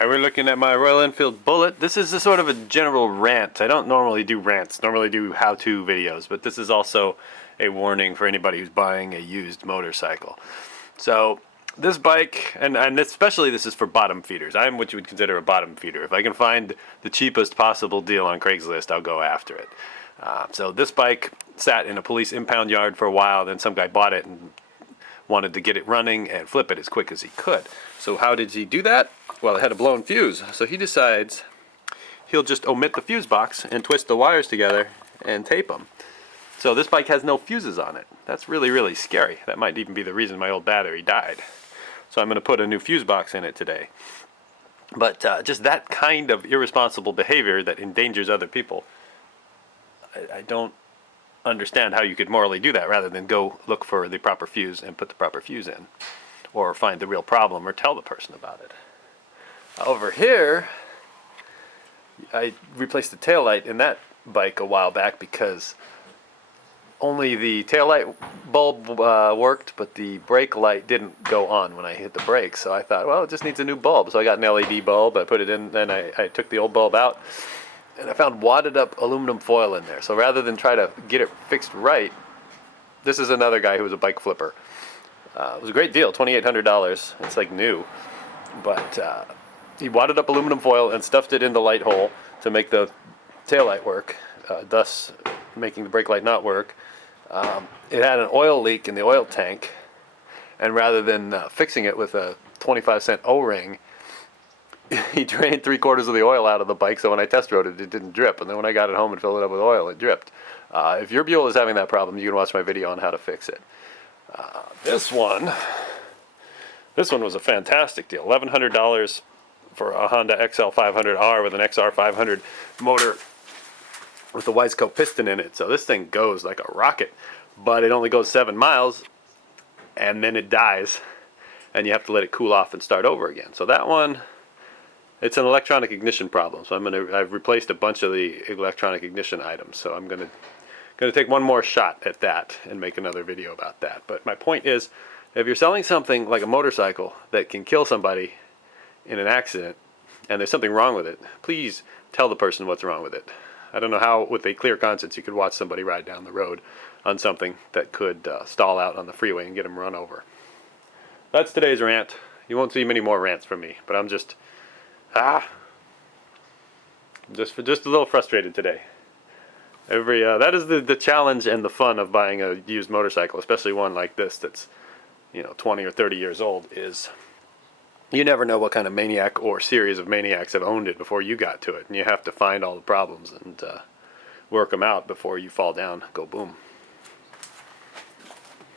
We're looking at my Royal Enfield Bullet. This is a sort of a general rant. I don't normally do rants, normally do how-to videos, but this is also a warning for anybody who's buying a used motorcycle. So this bike, and especially this is for bottom feeders. I'm what you would consider a bottom feeder. If I can find the cheapest possible deal on Craigslist, I'll go after it. So this bike sat in a police impound yard for a while, then some guy bought it and wanted to get it running and flip it as quick as he could. So how did he do that? Well, it had a blown fuse. So he decides he'll just omit the fuse box and twist the wires together and tape them. So this bike has no fuses on it. That's really, really scary. That might even be the reason my old battery died. So I'm going to put a new fuse box in it today. But just that kind of irresponsible behavior that endangers other people, I don't understand how you could morally do that rather than go look for the proper fuse and put the proper fuse in, or find the real problem or tell the person about it. Over here, I replaced the taillight in that bike a while back because only the taillight bulb worked, but the brake light didn't go on when I hit the brakes. So I thought, well, it just needs a new bulb. So I got an LED bulb, I put it in, then I took the old bulb out, and I found wadded up aluminum foil in there. So rather than try to get it fixed right, this is another guy who was a bike flipper. It was a great deal, $2,800. It's like new. But he wadded up aluminum foil and stuffed it in the light hole to make the taillight work, thus making the brake light not work. It had an oil leak in the oil tank, and rather than fixing it with a 25-cent O-ring, he drained 3/4 of the oil out of the bike, so when I test rode it, it didn't drip. And then when I got it home and filled it up with oil, it dripped. If your Buell is having that problem, you can watch my video on how to fix it. This one was a fantastic deal. $1,100 for a Honda XL 500R with an XR 500 motor with a Wiseco piston in it. So this thing goes like a rocket, but it only goes 7 miles, and then it dies, and you have to let it cool off and start over again. So that one, it's an electronic ignition problem. So I've replaced a bunch of the electronic ignition items. So I'm gonna take one more shot at that and make another video about that. But my point is, if you're selling something like a motorcycle that can kill somebody in an accident and there's something wrong with it, please tell the person what's wrong with it. I don't know how, with a clear conscience, you could watch somebody ride down the road on something that could stall out on the freeway and get them run over. That's today's rant. You won't see many more rants from me, but I'm just a little frustrated today. That is the challenge and the fun of buying a used motorcycle, especially one like this that's 20 or 30 years old, is you never know what kind of maniac or series of maniacs have owned it before you got to it, and you have to find all the problems and work them out before you fall down, go boom.